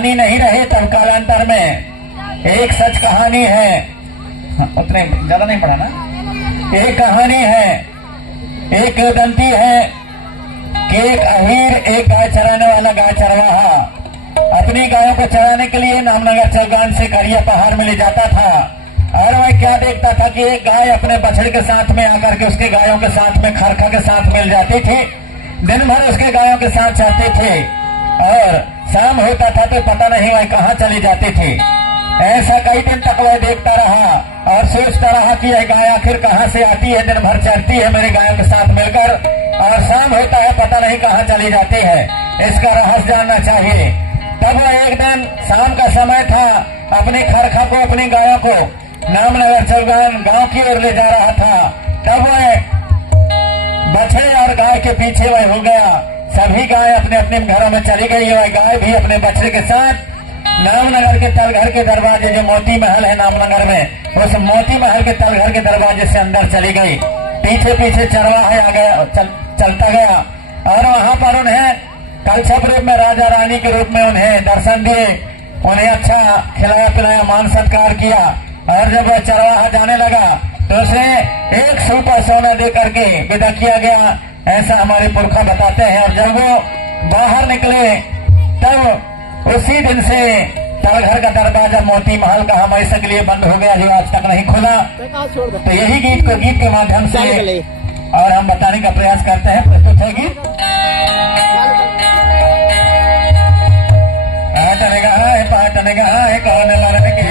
कहानी नहीं रही तब कालांतर में एक सच कहानी है, उतने ज्यादा नहीं पढ़ा ना। एक कहानी है, एक दंती है कि एक अहीर एक गाय चराने वाला गाय चरवाहा अपनी गायों को चराने के लिए नामनगर चौगान से करिया पहाड़ में ले जाता था। और वह क्या देखता था कि एक गाय अपने बछड़े के साथ में आकर के उसके गायों के साथ में खरखा के साथ मिल जाती थी। दिन भर उसके गायों के साथ चलते थे और शाम होता था तो पता नहीं वह कहाँ चली जाती थी। ऐसा कई दिन तक वह देखता रहा और सोचता रहा कि यह गाय आखिर कहाँ से आती है, दिन भर चलती है मेरे गायों के साथ मिलकर और शाम होता है पता नहीं कहाँ चली जाती है, इसका रहस्य जानना चाहिए। तब वह एक दिन शाम का समय था, अपनी खरखा को अपनी गायों को नामनगर चौगान गांव की ओर ले जा रहा था। तब वह बछड़े और गाय के पीछे वह हो गया। सभी गाय अपने अपने घरों में चली गई। वह गाय भी अपने बछड़े के साथ नामनगर के तलघर के दरवाजे, जो मोती महल है नामनगर में, उस मोती महल के तलघर के दरवाजे से अंदर चली गई। पीछे पीछे चरवाहा आ गया, चलता गया और वहां पर उन्हें कलशप रूप में राजा रानी के रूप में उन्हें दर्शन दिए, उन्हें अच्छा खिलाया पिलाया, मान सत्कार किया। और जब वह चरवाहा जाने लगा तो उसे एक सूपा सोना दे करके विदा किया गया, ऐसा हमारे पुरखा बताते हैं। और जब वो बाहर निकले तब उसी दिन से तलघर का दरवाजा मोती महल का हमेशा के लिए बंद हो गया, जो आज तक नहीं खुला। तो यही गीत को गीत के माध्यम से और हम बताने का प्रयास करते हैं। प्रस्तुत है गीत पाटन गहा है कौन मरण के